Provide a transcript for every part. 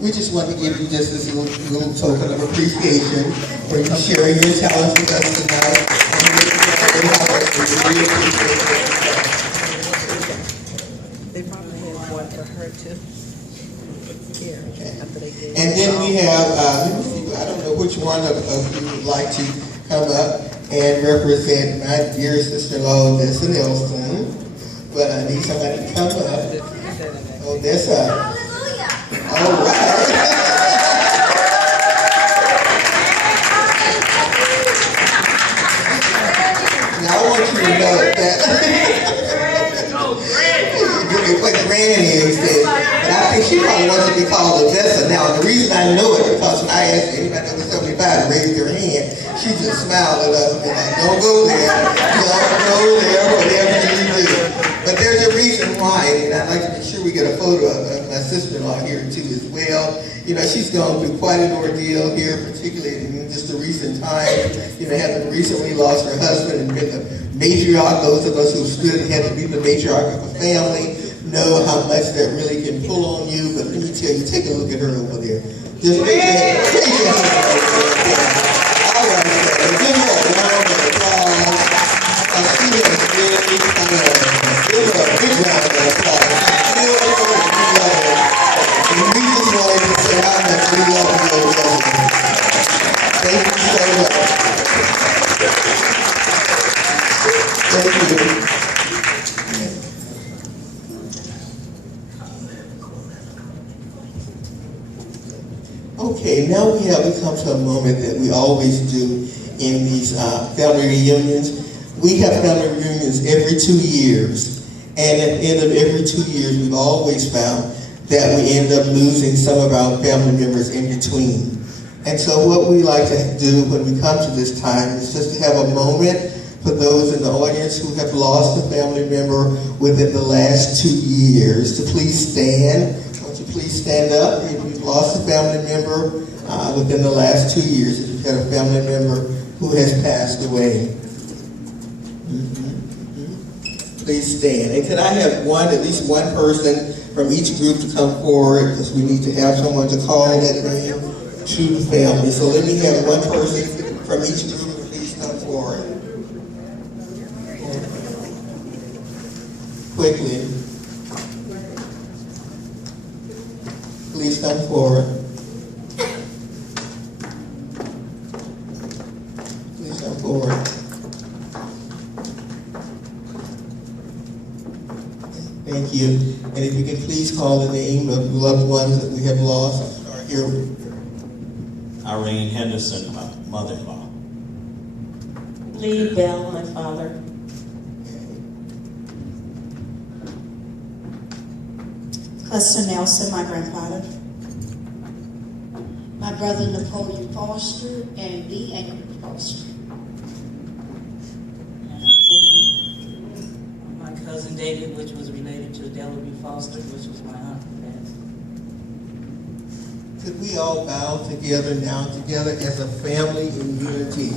we just want to give you just this little token of appreciation for you sharing your talents with us tonight. And we really appreciate it. They probably had one for her too. Here, after they did. And then we have, let me see, I don't know which one of you would like to come up and represent my dear sister-in-law, Odessa Nelson. But I need somebody to come up. Odessa. All right. Now I want you to know that. What Granny said, but I think she probably wants to be called Odessa now. And the reason I know it because when I asked anybody over 75 to raise their hand, she just smiled at us and be like, "Don't go there, don't go there, whatever you do." But there's a reason why, and I'd like to make sure we get a photo of my sister-in-law here too as well. You know, she's gone through quite an ordeal here, particularly in just the recent time. You know, having recently lost her husband and been the matriarch. Those of us who stood and had to be the matriarch of a family know how much that really can pull on you. But let me tell you, take a look at her over there. Just make your all right, give her a round of applause. She has really give her a big round of applause. And we just wanted to say how much we love you. Thank you so much. Thank you. Okay, now we come to a moment that we always do in these family reunions. We have family reunions every 2 years. And at the end of every 2 years, we've always found that we end up losing some of our family members in between. And so what we like to do when we come to this time is just to have a moment for those in the audience who have lost a family member within the last 2 years to please stand. Won't you please stand up if you've lost a family member within the last 2 years, if you've had a family member who has passed away. Please stand. And can I have at least one person from each group to come forward, because we need to have someone to call that name to the family. So let me have one person from each group to please come forward. Quickly. Please come forward. Please come forward. Thank you. And if you can please call the name of loved ones that we have lost. I'll start here with Irene Henderson, my mother-in-law. Lee Bell, my father. Custer Nelson, my grandfather. My brother Napoleon Foster and D. Anchor Foster. My cousin David, which was related to Della B. Foster, which was my aunt. Could we all bow together now, together as a family in unity,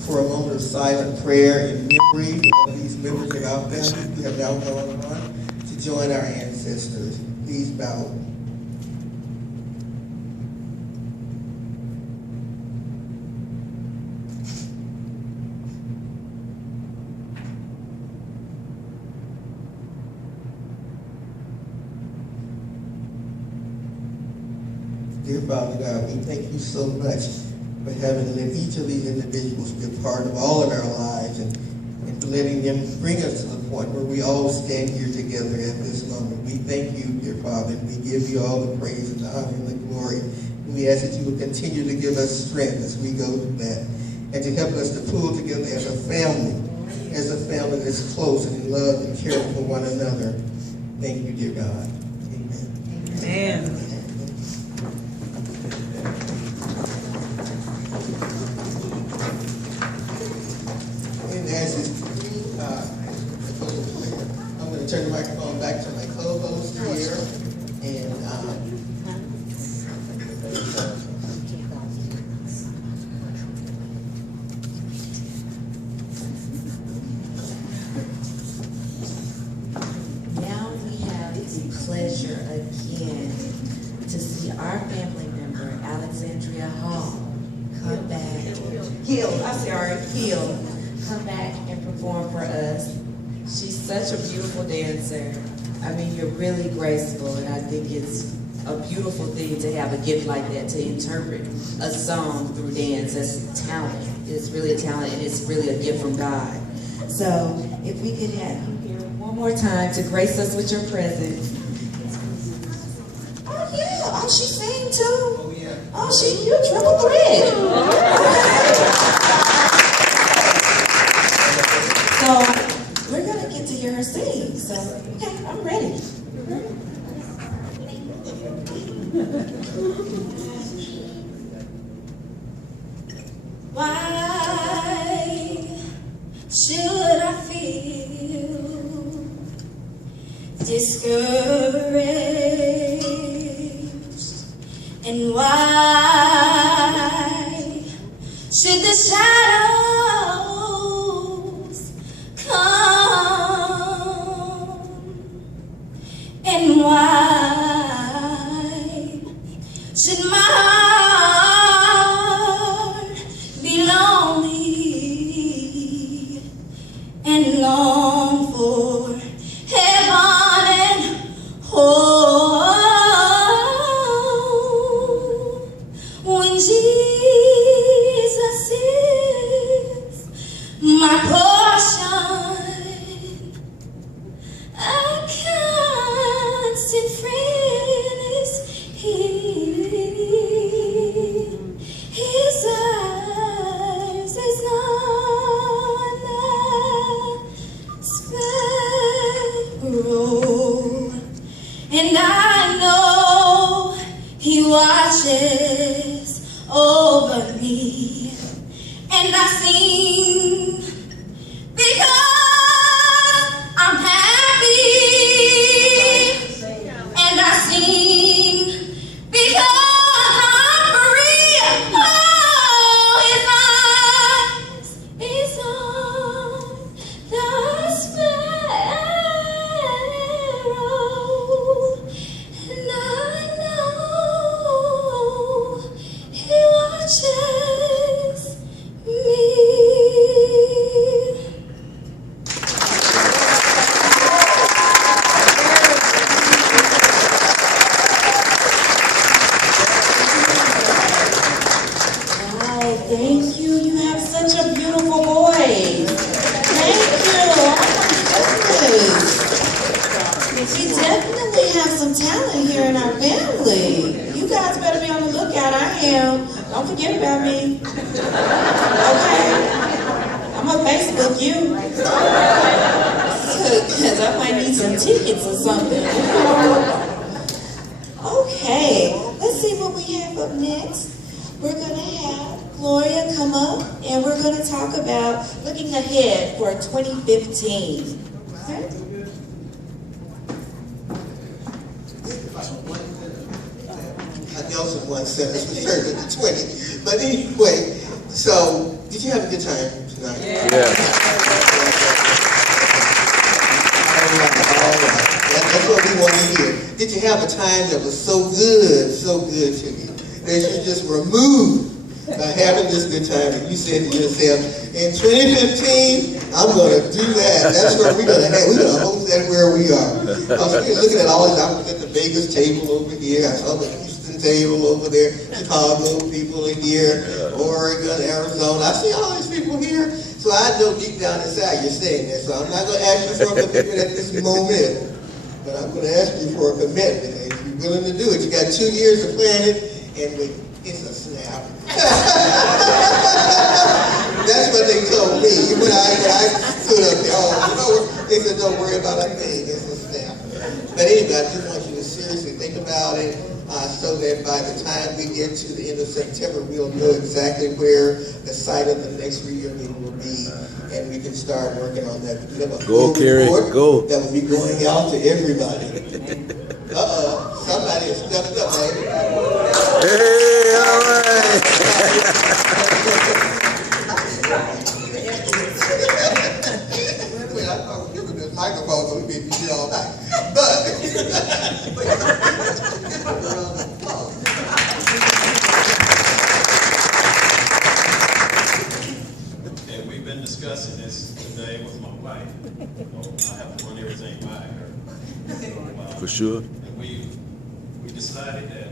for a moment of silent prayer in memory of these members of our family who have now gone on to join our ancestors. Please bow. Dear Father God, we thank you so much for having let each of these individuals be a part of all of our lives and for letting them bring us to the point where we all stand here together at this moment. We thank you, dear Father, and we give you all the praise and the honor and the glory. And we ask that you will continue to give us strength as we go through that and to help us to pull together as a family that's close and in love and care for one another. Thank you, dear God. Amen. Amen. I'm going to turn the microphone back to my co-host here, and Now we have the pleasure again to to see our family member, Alexandria Hall, come back. Hill, come back and perform for us. She's such a beautiful dancer. I mean, you're really graceful, and I think it's a beautiful thing to have a gift like that, to interpret a song through dance. That's talent. It's really a talent, and it's really a gift from God. So, if we could have you here one more time to grace us with your presence. Oh, yeah. Oh, she sang too. Oh, yeah. Oh, you're triple threat. So, we're going to get to hear her sing. So, okay, I'm ready. Why should I feel discouraged? And why should the shadows come? And why should my heart be lonely and long for heaven and home when Jesus is my portion? A constant friend is here. His eyes is on the sparrow, and I know He watches over me, and I sing because I'm happy, and I sing because I'm free. Oh, His eyes is on the sparrow, and I know He watches me. Wow, thank you. You have such a beautiful voice. Thank you. Oh my goodness. We definitely have some talent here in our family. You guys better be on the lookout. I am. Don't forget about me. Okay? I'm gonna Facebook you. Because I might need some tickets or something. Okay, let's see what we have up next. We're going to have Gloria come up, and we're going to talk about looking ahead for 2015. Okay? Nelson one sentence, we turned it to 20. But anyway, so did you have a good time tonight? Yeah. All right. That's what we want to hear. Did you have a time that was so good to you, that you just were moved by having this good time, and you said to yourself, in 2015, I'm going to do that. That's where we're going to have. We're going to host that where we are. I was looking at all this. I was at the Vegas table over here. I saw the Houston table over there. Chicago people are here. Oregon, Arizona. I see all these people here. So I know deep down inside you're saying that. So I'm not going to ask you for a commitment at this moment. But I'm going to ask you for a commitment. And if you're willing to do it, you got 2 years to plan it, and it's a snap. That's what they told me. When I stood up there, they said, don't worry about a thing, it's a snap. But anyway, I just want you to seriously think about it, so that by the time we get to the end of September, we'll know exactly where the site of the next reunion will be, and we can start working on that. We have a Go, full Kerry, report go. that will be going out to everybody. Somebody has stepped up, baby. Hey, all right. I thought we were giving this microphone so we could be here all night. But for sure. And we decided that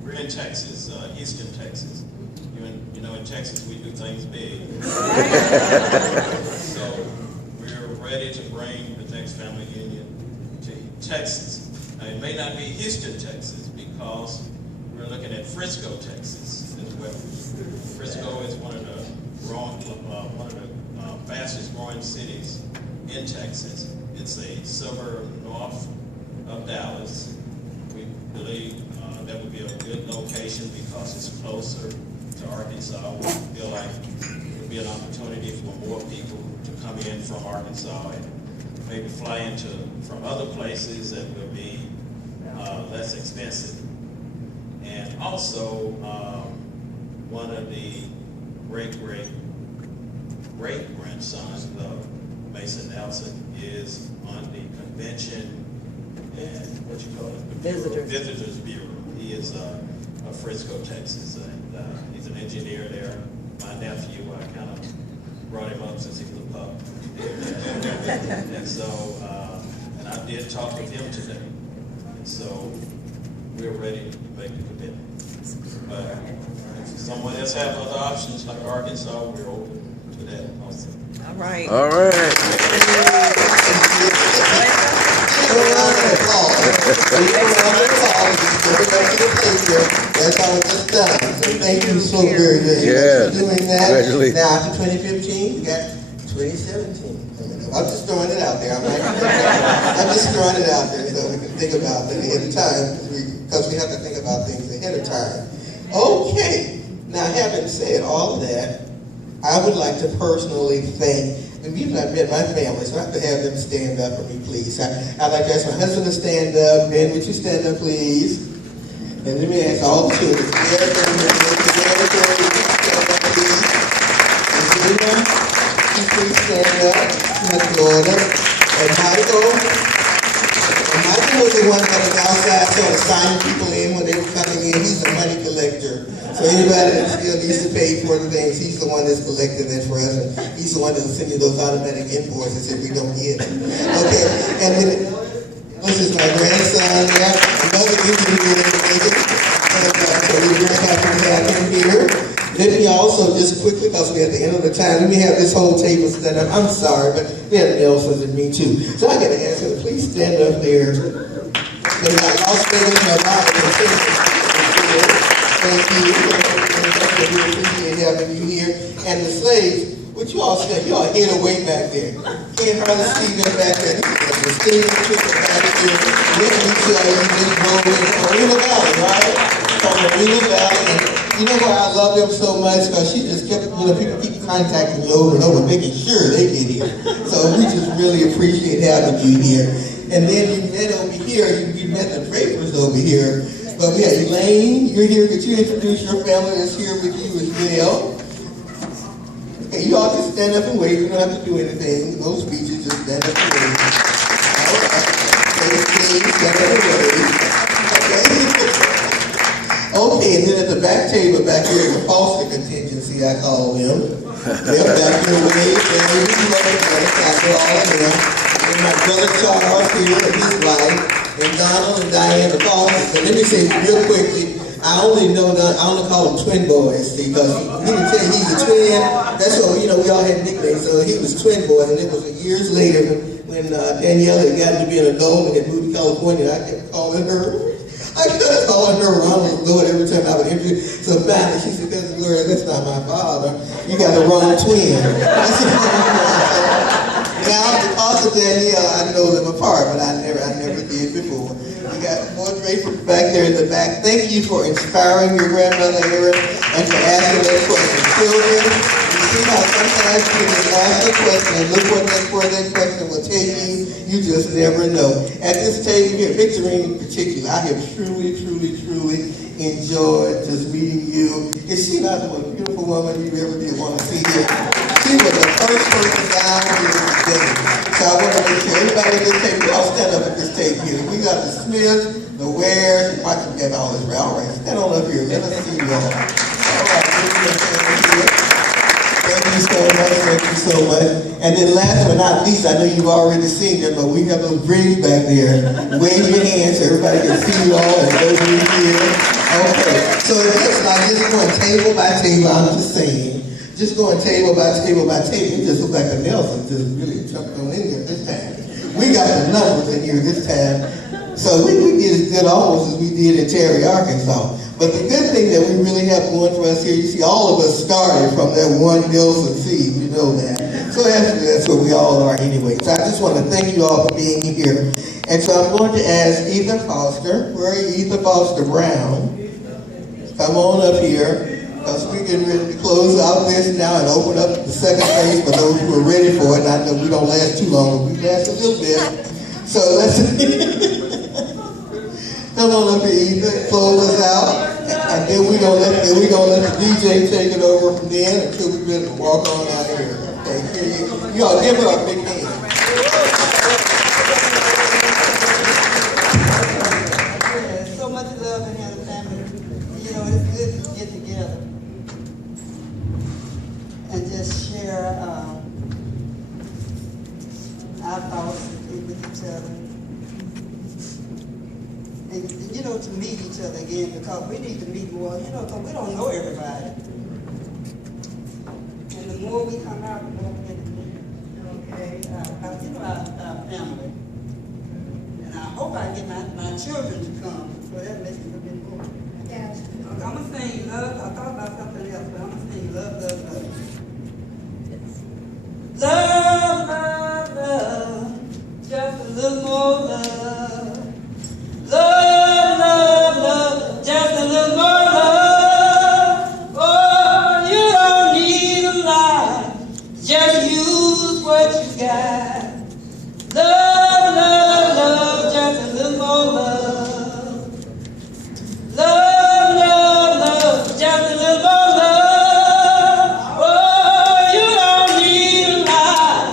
we're in Texas, Eastern Texas. In Texas we do things big. So we're ready to bring the next family union to Texas. Now, it may not be Houston, Texas, because we're looking at Frisco, Texas as well. Frisco is one of the fastest growing cities in Texas. It's a suburb north of Dallas. We believe that would be a good location because it's closer to Arkansas. We feel like it would be an opportunity for more people to come in from Arkansas and maybe fly into from other places that would be less expensive. And also, one of the great-grandsons of Mason Nelson is on the convention and Visitors Bureau. He is of Frisco, Texas, and he's an engineer there. My nephew, I kind of brought him up since he was a pup. And so, and I did talk with him today. And so, we're ready to make the commitment. But if someone else has other options like Arkansas, we're open to that also. All right. All right. That's how it's done. So thank you so very, very Yeah. much for doing that. Congratulations. Now after 2015, we got 2017. I'm just throwing it out there. I'm just throwing it out there so we can think about it ahead of time, because we have to think about things ahead of time. Okay. Now, having said all of that, I would like to personally thank the people I've met, my family, so I have to have them stand up for me, please. I'd like to ask my husband to stand up. Ben, would you stand up, please? And let me ask all the children. Please stand up. My daughter. And Michael. And Michael was the one that was outside sort of signing people in when they were coming in. He's a money collector. So anybody that still needs to pay for the things, he's the one that's collecting that for us. And he's the one that'll send you those automatic invoices if we don't get it. Okay. And then this is my grandson there. Another engineer. And so we're very happy to have him here. Let me also just quickly, because we're at the end of the time, let me have this whole table stand up. I'm sorry, but we have Nelsons and me too. So I got to ask you to please stand up there. They got Las Vegas, Nevada. Thank you. We appreciate having you here. And the slaves, what you all stand, you all head away back there. Can't hardly see them back there. The stage people back there. Let me tell you, this road is Marina Valley, right? From Marina Valley. And you know why I love them so much? Because she just kept, people keep contacting me over and over, making sure they get here. So we just really appreciate having you here. And then you met over here, you met the Drapers over here. But we have Elaine, you're here. Could you introduce your family that's here with you as well? Okay, you all just stand up and wave. You don't have to do anything. No speeches, just stand up and wave. All right. Please stand up and wave. Okay, and then at the back table back here, the foster contingency, I call them. They're back here with me, and we love them. After all of them. And my brother Charles here and his wife, and Donald and Diane, the fosters. But let me say real quickly, I only call them twin boys, see, because he can tell you he's a twin. That's what, we all had nicknames, so he was twin boys, and it was years later when Danielle had gotten to be an adult and had moved to California, I kept calling her. I kept calling her Ronald Lord every time I would introduce. So finally, she said, "Cousin Gloria, that's not my father. You got the wrong twin." Now, because of Danielle, I know them apart, but I never did before. We got more Drapers back there in the back. Thank you for inspiring your grandmother, Erin, and for asking that question. Children, you see how sometimes you just ask a question and look where that question will take you. You just never know. At this table here, Victorine in particular, I have truly, truly, truly enjoyed just meeting you. Is she not the most beautiful woman you ever did want to see here? She was the first person down here today. So I want to make sure everybody at this table, y'all stand up at this table here. We got the Smiths, the Wares, I can get all this right. All right, stand on up here. Let us see y'all. All right, thank you. you so much. Thank you so much. And then last but not least, I know you've already seen them, but we have those rigs back there. Wave your hands so everybody can see you all and those who are here. Okay, so it looks like just going table by table, I'm just saying. Just going table by table by table. It just looks like a Nelson just really jumped on in there this time. We got the numbers in here this time. So we did as good almost as we did in Terry, Arkansas. But the good thing that we really have going for us here, you see all of us started from that one Nelson seed, you know that. So that's what we all are anyway. So I just want to thank you all for being here. And so I'm going to ask Ethan Foster, where are you, Ethan Foster Brown? Come on up here. Because we're getting ready to close out this now and open up the second phase for those who are ready for it. And I know we don't last too long, but we last a little bit. So let's come on up here, Ethan, close us out. And then we're gonna let the DJ take it over from then until we're ready to walk on out of here. Okay, you all give her a big hand. So much love in the family. You know, it's good to get together and just share our thoughts with each other. And, you know, to meet each other again, because we need to meet more, you know, because we don't know everybody. And the more we come out, the more we get to meet, okay, you know, our family. And I hope I get my children to come, so that makes it a bit more. Yes. I'm going to sing love. I thought about something else, but I'm going to sing love, love, love. Love, love, love, just a little more love. Love, love, love, just a little more love. Oh, you don't need a lot, just use what you got. Love, love, love, just a little more love. Love, love, love, just a little more love. Oh, you don't need a lot,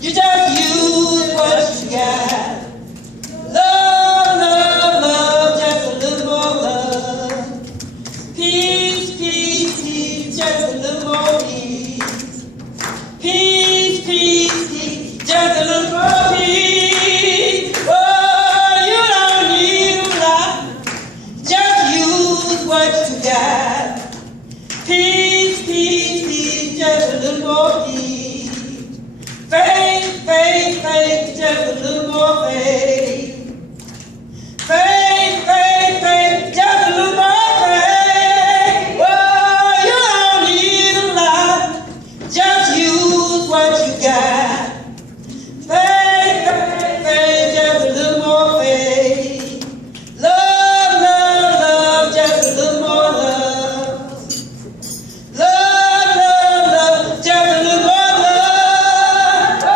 you just use what you got. Love, love, love, just a little more love. Peace, peace, peace, just a little more peace. Peace, peace, peace, just a little more peace. Oh, you don't need a lot, just use what you got. Peace, peace, peace, just a little more peace. Faith, faith, faith, just a little more faith. Faith, faith, faith, just a little more faith. Oh, you don't need a lot, just use what you got. Faith, faith, faith, just a little more faith. Love, love, love, just a little more love. Love, love, love, just a little more love. Oh,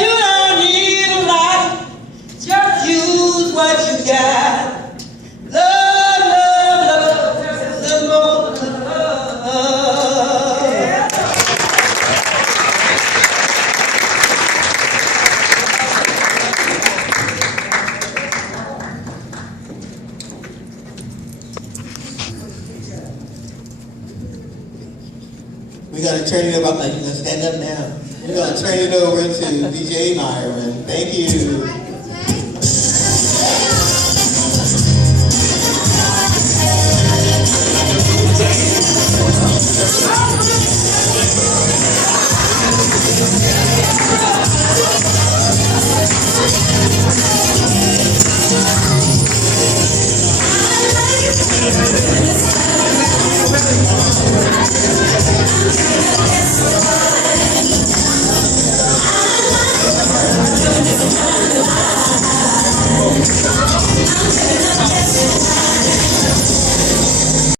you don't need a lot, just use what you got. Love, love, love, just a little more love. We're going to turn it over. You're going to stand up now. We're going to turn it over to DJ Myron. Thank you.